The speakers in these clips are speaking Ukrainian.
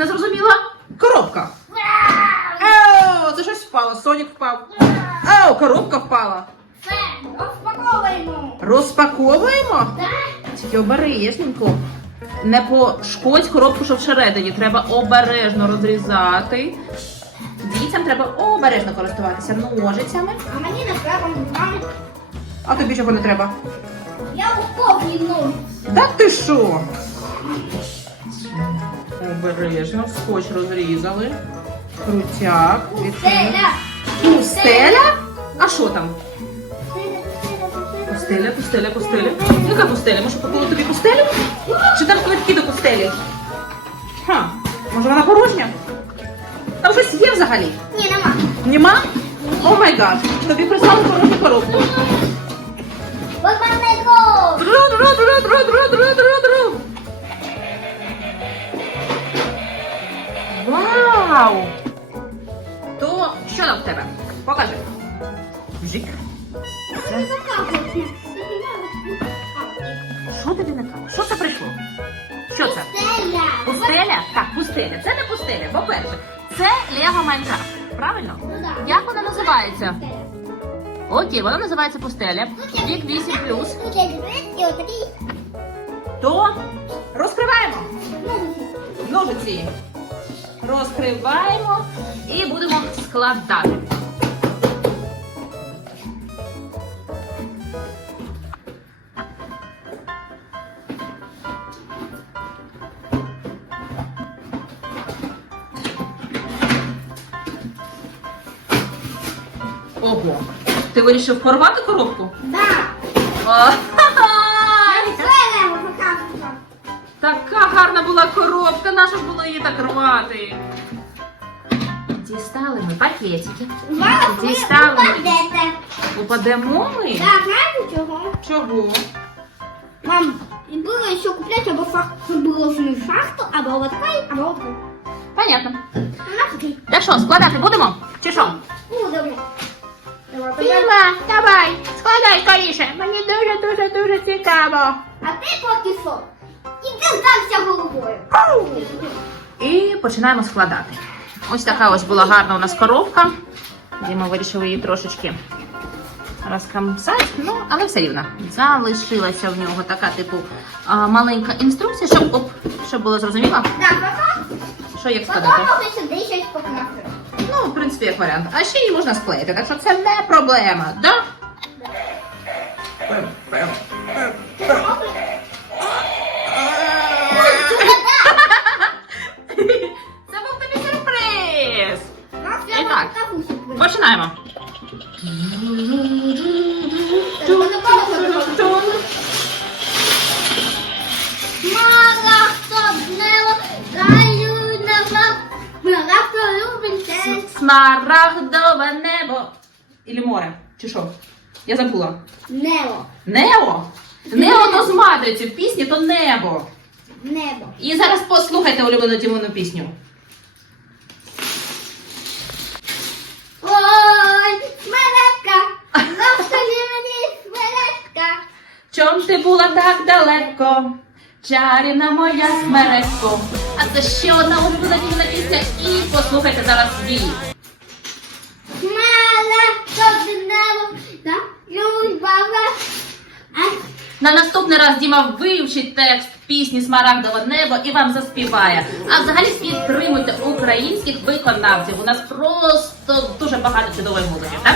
Якась незрозуміла коробка. Еу, це щось впало, Сонік впав. Еу, коробка впала. Все, розпаковуємо. Розпаковуємо? Так? Тільки обережненько. Не пошкодь коробку, що всередині. Треба обережно розрізати. Дітям треба обережно користуватися ножицями. А мені не треба руками. А тобі чого не треба? Я упоглі ноги. Да ти що? Обережно, скотч розрізали. Крутяк. відкрили. Стеля. Пустеля? А що там? Пустеля, пустеля, пустеля. Яка пустеля? Може купили тобі пустелю? Чи там квитки до пустелі? Ха, може вона порожня? Там щось є взагалі. Ні, нема. Нема? О май гад. Тобі прислали порожню коробку. Вот Вау! То що там в тебе? Покажи. Жик. Це... Що тобі не так? Що це прийшло? Що це? Стеля. Пустеля? Так, пустеля. Це не пустеля. По-перше, це Лего Майнкрафт. Правильно? Ну да. Як вона називається? Окей, вона називається пустеля. Вік 8 плюс. То розкриваємо ножиці. Розкриваємо і будемо складати. Ого, ти вирішив порвати коробку? Да. Гарна була коробка, наша ж було її так рвати. Дістали ми пакетики. Зараз ви Дістали. упадете. Упадемо ми? Да, знаєте чого? Чого? Мам, і було ще купляти або шахту, було ж шахту, або вот такий, або вот такий. Понятно. У такий. Так що, складати будемо? Чи що? Будемо. Давай, давай. Фіма, давай, складай скоріше. Мені дуже дуже дуже цікаво. А ти поки що. Здався головою. І починаємо складати. Ось така ось була гарна у нас коробка. Діма вирішив її трошечки розкамсати, ну, але все рівно. Залишилася в нього така, типу, маленька інструкція, щоб, оп, щоб було зрозуміло, Так, пока. що як складати. можна сюди щось покласти. Ну, в принципі, як варіант. А ще її можна склеїти, так що це не проблема, да? Смарагдове небо. Ілі море. Чи що? Я забула. Небо. Нео? Нео то з матриці. В пісні то небо. Небо. І зараз послухайте улюблену Дімону пісню. Ой, смеретка, на столі мені смеретка. Чом ти була так далеко? Чарівна моя смереко. А це ще одна улюблена Дімона пісня. І послухайте зараз свій. На наступний раз Діма вивчить текст пісні Смарагдове небо і вам заспіває. А взагалі підтримуйте українських виконавців. У нас просто дуже багато чудової музики, так?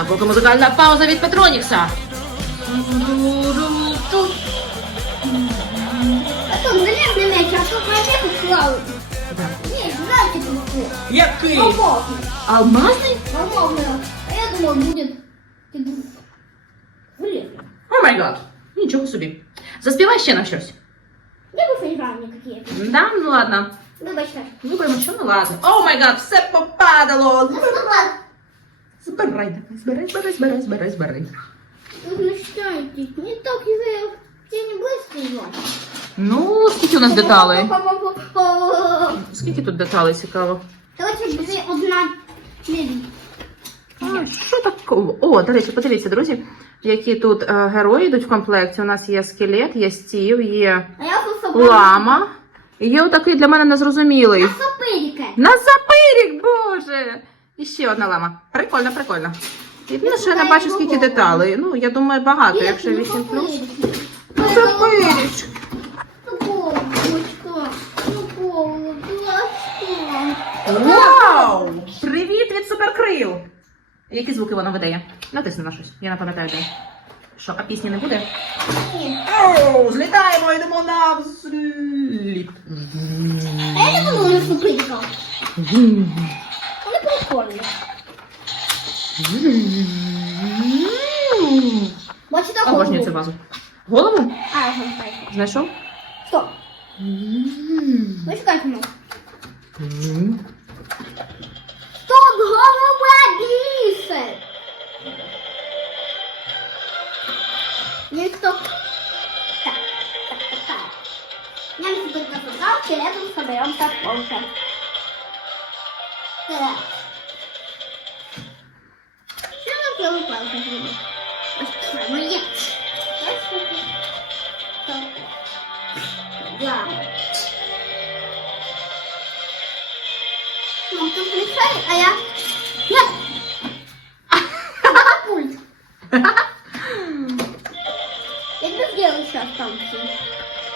А поки музикальна пауза від Петронікса. То залізний меч, а то Який? Мамовний. Алмазний? Мамовний. А я думав, буде. Блін. О май гад. Нічого собі. Заспівай ще нам щось. Я бы фонограммы какие-то. Да, ну ладно. Вибачте. Виберемо, що ну ладно. О май гад, все попадало. Ну, ладно. Збирай, давай, збирай, збирай, збирай, збирай, збирай. Вы начинаете не так, и вы не быстро его. Ну, скільки у нас деталей? Скільки тут деталей цікаво? Давайте дві одна мебель. А, що такого? О, до речі, подивіться, друзі, які тут е, герої йдуть в комплекті. У нас є скелет, є стів, є А я лама. І є отакий для мене незрозумілий. Сапелька. На запирік, боже! І ще одна лама. Прикольно, прикольно. Єдине, що я не бачу, скільки деталей. Ну, я думаю, багато, якщо 8 плюс. Ну, Вау! Привіт від суперкрил! Які звуки воно видає? Натисни на щось. Я не пам'ятаю де. Що, а пісні не буде? Оу, злітаємо, йдемо на взліт. Я не буду на сапелька. Вони прикольні. Бачите, Обожнюю цю вазу. Голову? А, я знаю. Знайшов? Стоп. Чекайте мене. Тут голуба більше. Ніхто. Так, так, так, так. Я не теперь посылал, рядом соберем так полка. Так. Что мы первую палку сделали? Молодец. Ну, ты пришел, а я... Нет! Пульт. Я бы сделал сейчас станцию.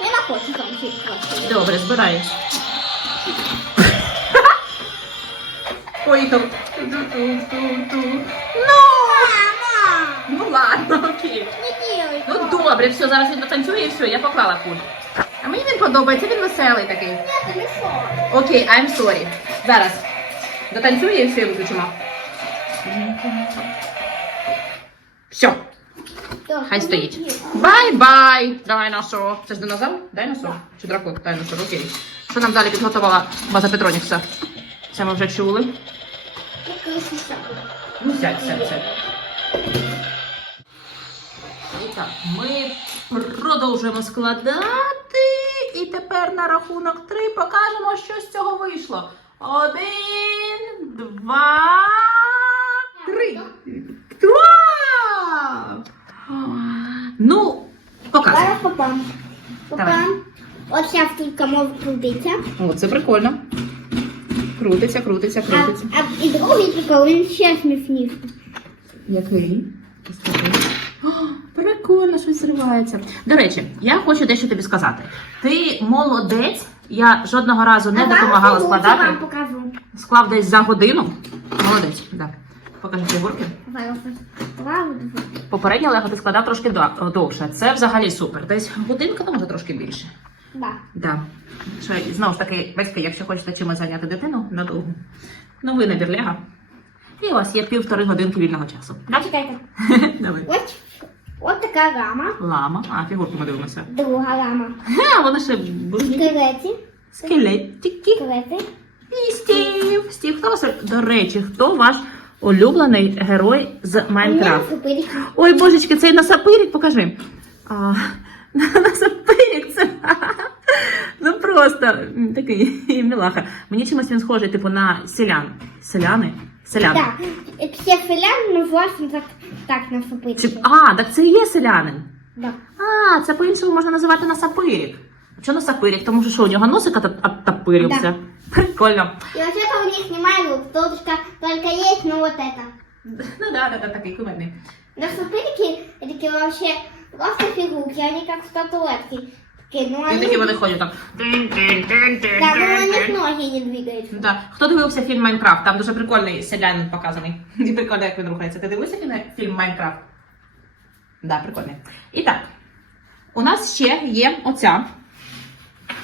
Я на хочу станцию классную. Добре, збираюсь. Поїхав. Ну! Мама! Ну ладно, окей. Не делай Ну так. добре, все, зараз він дотанцює і все, я поклала пульт. А мені він подобається, він веселий такий. Нет, это мешок. Окей, I'm sorry. Зараз. Дотанцює і все виключимо. Все, хай стоїть. Бай-бай! Дайносор. Це ж динозавр? Дайносор? Чи дракон? Дайносор, окей. Що нам далі підготувала база Петронікса? Це ми вже чули. Ну. Сядь, сядь, сядь. Так, ми продовжуємо складати. І тепер на рахунок три покажемо, що з цього вийшло. Один, два, три. Вау! Ну, показуй. Попам. Давай. Попам. От зараз тільки може крутиться. О, це прикольно. Крутиться, крутиться, А, крутиться. а і другий прикол, він ще смішніший. Який? Розкажи. О, Прикольно, щось зривається. До речі, я хочу дещо тобі сказати. Ти молодець. Я жодного разу не допомагала складати. вам покажу. Склав десь за годину. Молодець, так. Покажи фігурки. Попереднє лего ти складав трошки довше. Це взагалі супер. Десь годинка, то може трошки більше. Да. Да. Що, знову ж таки, батьки, якщо хочете чимось зайняти дитину надовго, новий набір лего. І у вас є півтори годинки вільного часу. А чекайте. Давай. Ось, от така рама. Лама. А, фігурку ми дивимося. Друга рама. Ха, вони ще будуть Скелеті. скелетики. Скелети. І Стів. Стів, хто вас? До речі, хто ваш улюблений герой з Майнкрафт? Ой, божечки, цей насапирік, покажи. А, насапирік це. Ну просто такий мілаха. Мені чимось він схожий, типу, на селян. Селяни? Селяни. Так. І Всі селяни називаються так, так на супиці. А, так це і є селянин. Да. А, це по-іншому можна називати насапирік. Чого насапирік? Тому що що, у нього носик ота- оттопирився. Прикольно. И вообще-то у них не лук, только, только есть, ну вот это. Ну да, да, да, такий кумедний. На супырики такие вообще просто фигурки, они как статуэтки. Такие, ну І они... такі вони ходять там. Да, но у них ноги не двигаются. Ну, да. Хто дивився фільм Майнкрафт? Там дуже прикольний селянин показаний. І прикольно, як він рухається. Ти дивився фільм- фільм Майнкрафт? Да, прикольний. І так, у нас ще є оця.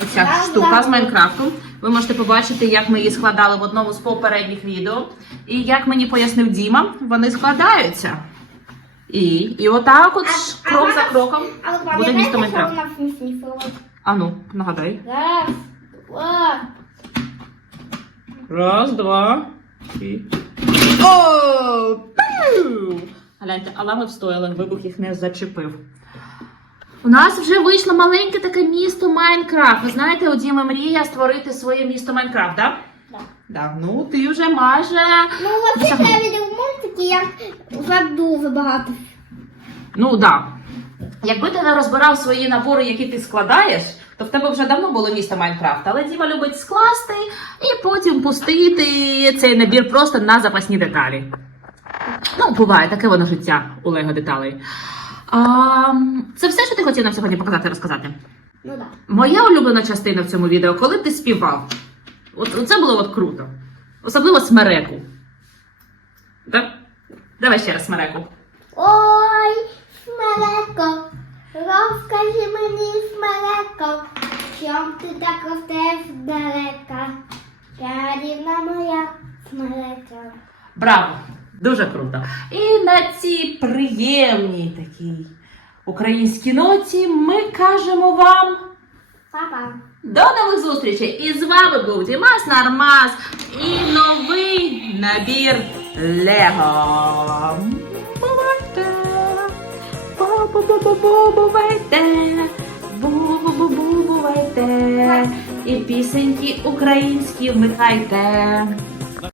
Оця Да, штука да. з Майнкрафту. Ви можете побачити, як ми її складали в одному з попередніх відео. І як мені пояснив Діма, вони складаються. І, і отак от ж, А- а крок за кроком. А Буде місто Майнкрафт. А ну, нагадай. Раз, два. Раз, два. І... О! Гляньте, але ми встояли, вибух їх не зачепив. У нас вже вийшло маленьке таке місто Майнкрафт. Ви знаєте, у Діми мрія створити своє місто Майнкрафт, так? Да. Да. Ну, ти вже майже. Ну, Досягнув. я видел мультики, як дуже багато. Ну, так. Да. Якби ти не розбирав свої набори, які ти складаєш, то в тебе вже давно було місто Майнкрафт. Але Діма любить скласти і потім пустити цей набір просто на запасні деталі. Ну, буває, таке воно життя у Лего деталей. А, це все, що ти хотів нам сьогодні показати розказати? Ну да. Моя улюблена частина в цьому відео, коли ти співав. От це було от круто. Особливо смереку. Так? Давай ще раз смереку. Ой, смереко, розкажи мені, смереко, чом ти так ростеш далека? Чарівна моя смерека. Браво! Дуже круто. І на цій приємній такій українській ноті ми кажемо вам Папа. до нових зустрічей! І з вами був Дімас Нармаз і новий набір Лего. Бувайте! Бу-бу-бу-бу-бувайте! Бу-бу-бу-бу-бувайте! І пісеньки українські вмикайте.